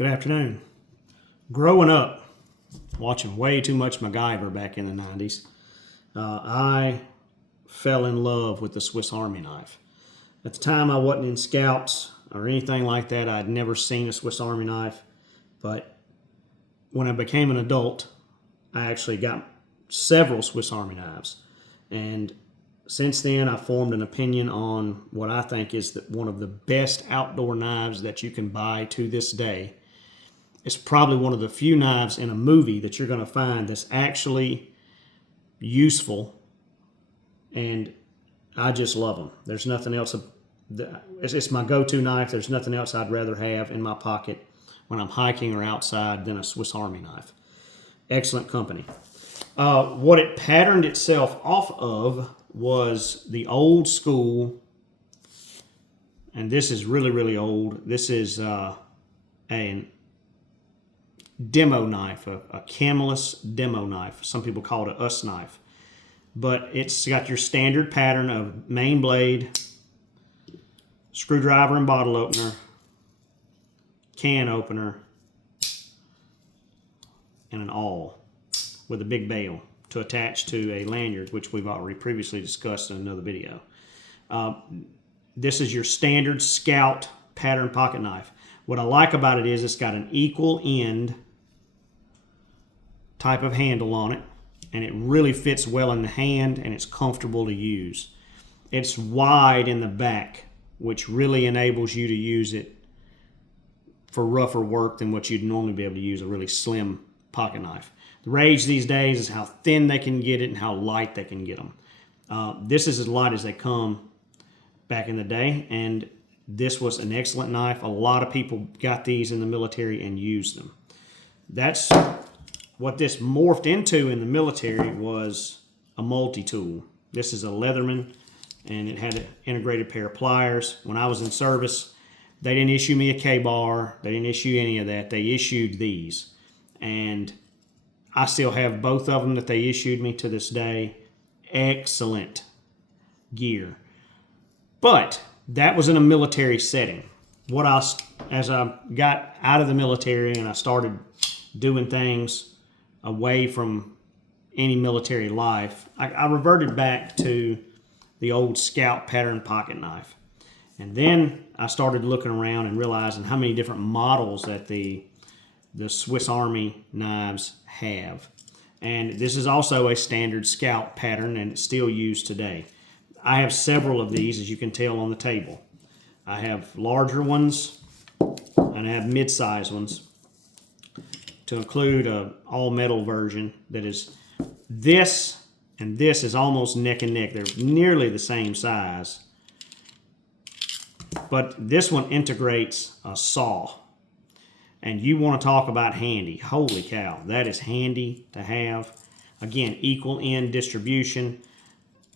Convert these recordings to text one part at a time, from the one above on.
Good afternoon. Growing up, watching way too much MacGyver back in the 90s, I fell in love with the Swiss Army knife. At the time, I wasn't in Scouts or anything like that. I'd never seen a Swiss Army knife. But when I became an adult, I actually got several Swiss Army knives. And since then, I formed an opinion on what I think is one of the best outdoor knives that you can buy to this day. It's probably one of the few knives in a movie that you're going to find that's actually useful, and I just love them. There's nothing else. It's my go-to knife. There's nothing else I'd rather have in my pocket when I'm hiking or outside than a Swiss Army knife. Excellent company. What it patterned itself off of was the old school, and this is really, really old. This is a demo knife, a camless demo knife. Some people call it a US knife. But it's got your standard pattern of main blade, screwdriver and bottle opener, can opener, and an awl with a big bail to attach to a lanyard, which we've already previously discussed in another video. This is your standard Scout pattern pocket knife. What I like about it is it's got an equal end type of handle on it, and it really fits well in the hand, and it's comfortable to use. It's wide in the back, which really enables you to use it for rougher work than what you'd normally be able to use a really slim pocket knife. The rage these days is how thin they can get it and how light they can get them. This is as light as they come back in the day, and this was an excellent knife. A lot of people got these in the military and used them. That's what this morphed into in the military, was a multi-tool. This is a Leatherman, and it had an integrated pair of pliers. When I was in service, they didn't issue me a K-bar. They didn't issue any of that. They issued these. And I still have both of them that they issued me to this day. Excellent gear. But that was in a military setting. As I got out of the military and I started doing things away from any military life, I reverted back to the old Scout pattern pocket knife. And then I started looking around and realizing how many different models that the Swiss Army knives have. And this is also a standard Scout pattern, and it's still used today. I have several of these, as you can tell on the table. I have larger ones, and I have mid-size ones, to include a all-metal version that is this, and this is almost neck and neck. They're nearly the same size. But this one integrates a saw. And you want to talk about handy. Holy cow, that is handy to have. Again, equal end distribution,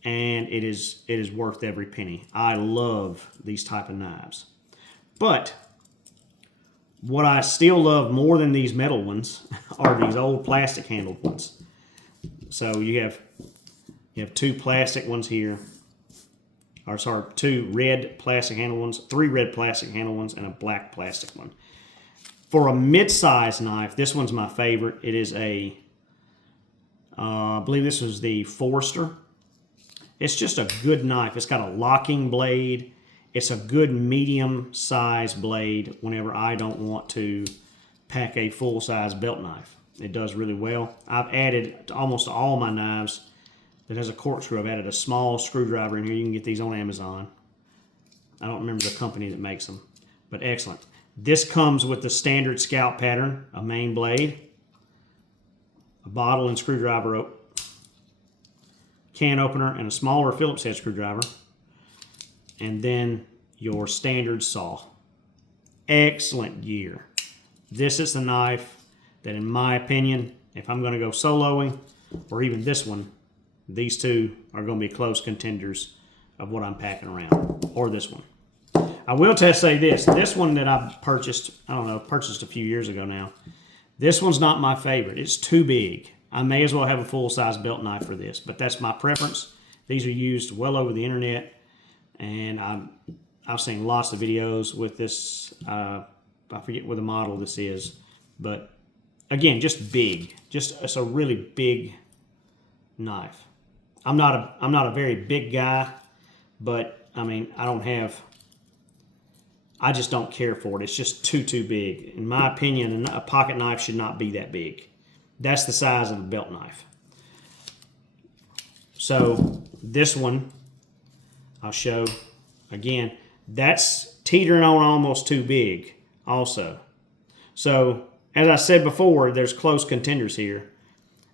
and it is worth every penny. I love these type of knives. But what I still love more than these metal ones are these old plastic handled ones. So you have two plastic ones here. Or sorry, two red plastic handled ones, three red plastic handled ones, and a black plastic one. For a mid-size knife, this one's my favorite. It is I believe this was the Forster. It's just a good knife. It's got a locking blade. It's a good medium-size blade whenever I don't want to pack a full-size belt knife. It does really well. I've added to almost all my knives that has a corkscrew. I've added a small screwdriver in here. You can get these on Amazon. I don't remember the company that makes them, but excellent. This comes with the standard Scout pattern, a main blade, a bottle and screwdriver can opener, and a smaller Phillips head screwdriver, and then your standard saw. Excellent gear. This is the knife that, in my opinion, if I'm going to go soloing, or even this one, these two are going to be close contenders of what I'm packing around, or this one. I will say this one that I purchased a few years ago now, this one's not my favorite. It's too big. I may as well have a full-size belt knife for this, but that's my preference. These are used well over the internet, and I've seen lots of videos with this I forget what the model this is, but again, just big. It's a really big knife. I'm not a very big guy, but I mean, I just don't care for it. It's just too big. In my opinion, a pocket knife should not be that big. That's the size of a belt knife. So this one, I'll show again, that's teetering on almost too big also. So as I said before, there's close contenders here.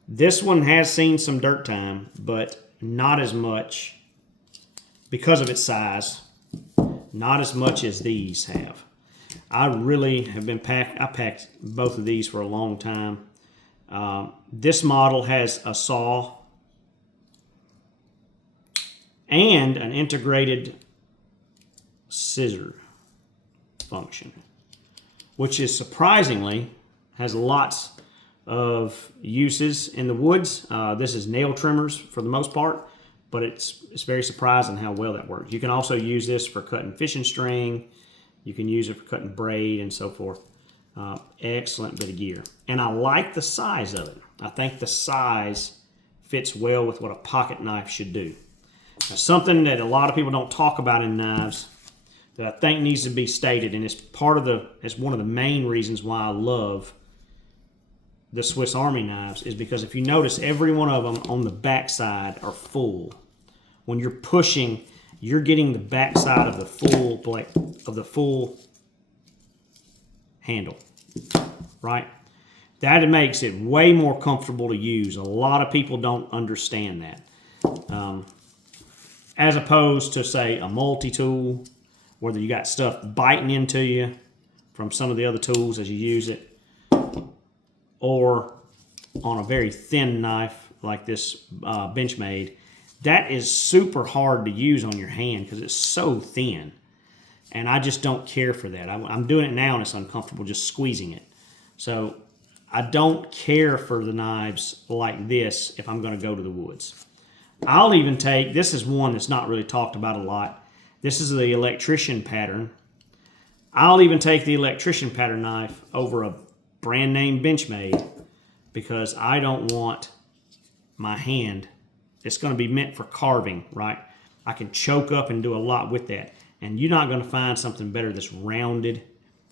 This one has seen some dirt time, but not as much because of its size. Not as much as these have. I really have been I packed both of these for a long time. This model has a saw and an integrated scissor function, which is surprisingly has lots of uses in the woods. This is nail trimmers for the most part, but it's very surprising how well that works. You can also use this for cutting fishing string. You can use it for cutting braid and so forth. Excellent bit of gear. And I like the size of it. I think the size fits well with what a pocket knife should do. Now, something that a lot of people don't talk about in knives that I think needs to be stated, and it's one of the main reasons why I love the Swiss Army knives, is because if you notice, every one of them on the back side are full. When you're pushing, you're getting the back side of the full handle, right? That makes it way more comfortable to use. A lot of people don't understand that. As opposed to, say, a multi-tool, whether you got stuff biting into you from some of the other tools as you use it, or on a very thin knife like this Benchmade, that is super hard to use on your hand because it's so thin. And I just don't care for that. I'm doing it now and it's uncomfortable just squeezing it. So I don't care for the knives like this if I'm going to go to the woods. I'll even take, this is one that's not really talked about a lot. This is the electrician pattern. I'll even take the electrician pattern knife over a brand name Benchmade because I don't want my hand. It's going to be meant for carving, right? I can choke up and do a lot with that. And you're not going to find something better that's rounded.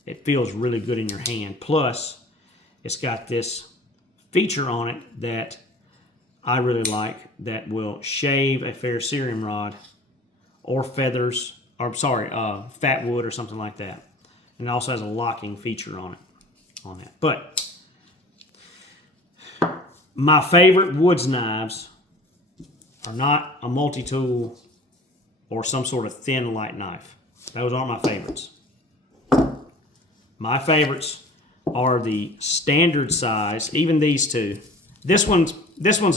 It feels really good in your hand. Plus, it's got this feature on it that I really like that will shave a ferrocerium rod or feathers, or sorry, fat wood or something like that. And it also has a locking feature on that. But my favorite woods knives are not a multi-tool or some sort of thin light knife. Those aren't my favorites. My favorites are the standard size, even these two. This one's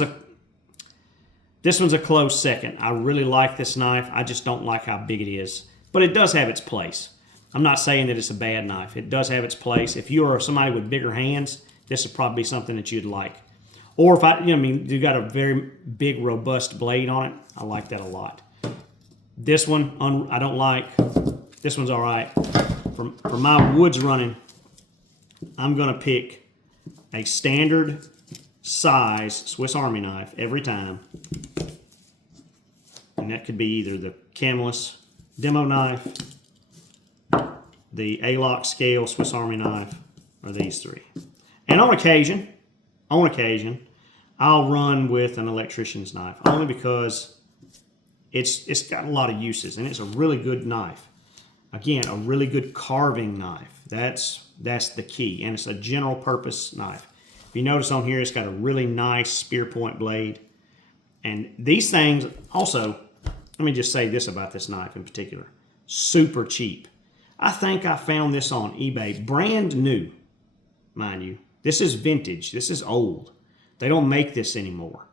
a close second. I really like this knife. I just don't like how big it is. But it does have its place. I'm not saying that it's a bad knife. It does have its place. If you are somebody with bigger hands, this would probably be something that you'd like. Or if you got a very big, robust blade on it, I like that a lot. This one, I don't like. This one's all right. For my woods running, I'm going to pick a standard size Swiss Army knife every time. And that could be either the Camless demo knife, the A-Lock scale Swiss Army knife, or these three. And on occasion, I'll run with an electrician's knife, only because it's got a lot of uses, and it's a really good knife. Again, a really good carving knife. That's the key, and it's a general purpose knife. If you notice on here, it's got a really nice spear point blade. And these things also, let me just say this about this knife in particular, super cheap. I think I found this on eBay, brand new, mind you. This is vintage, this is old. They don't make this anymore.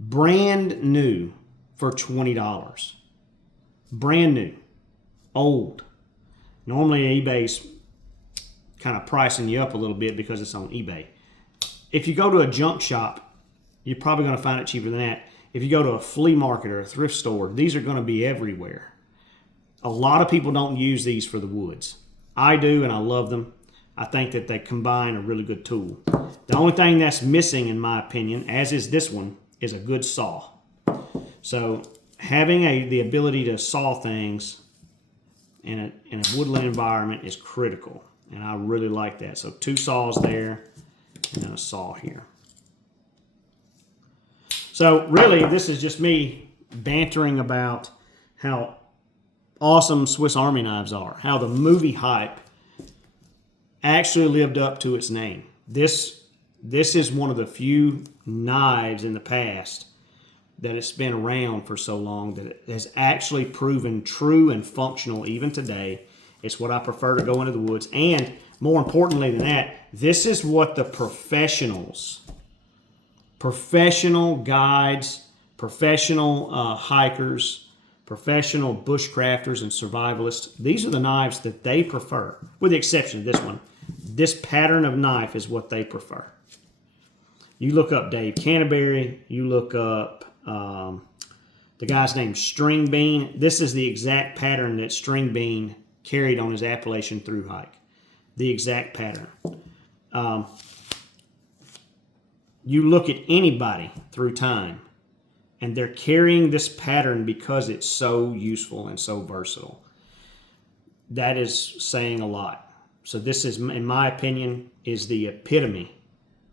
Brand new for $20. Brand new, old. Normally eBay's kind of pricing you up a little bit because it's on eBay. If you go to a junk shop, you're probably going to find it cheaper than that. If you go to a flea market or a thrift store, these are going to be everywhere. A lot of people don't use these for the woods. I do, and I love them. I think that they combine a really good tool. The only thing that's missing, in my opinion, as is this one, is a good saw. So having the ability to saw things in a woodland environment is critical, and I really like that. So 2 saws there, and then a saw here. So really, this is just me bantering about how awesome Swiss Army knives are, how the movie hype actually lived up to its name. This is one of the few knives in the past that it's been around for so long that it has actually proven true and functional even today. It's what I prefer to go into the woods. And more importantly than that, this is what the professional guides, professional hikers, professional bushcrafters and survivalists, these are the knives that they prefer, with the exception of this one. This pattern of knife is what they prefer. You look up Dave Canterbury, you look up the guy's name String Bean. This is the exact pattern that String Bean carried on his Appalachian thru hike. The exact pattern. You look at anybody through time, and they're carrying this pattern because it's so useful and so versatile. That is saying a lot. So this is, in my opinion, is the epitome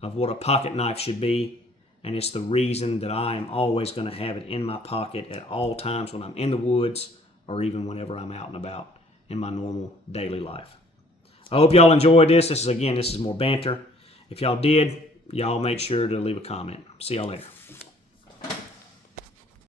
of what a pocket knife should be. And it's the reason that I am always going to have it in my pocket at all times when I'm in the woods or even whenever I'm out and about in my normal daily life. I hope y'all enjoyed this. This is more banter. If y'all did, y'all make sure to leave a comment. See y'all later.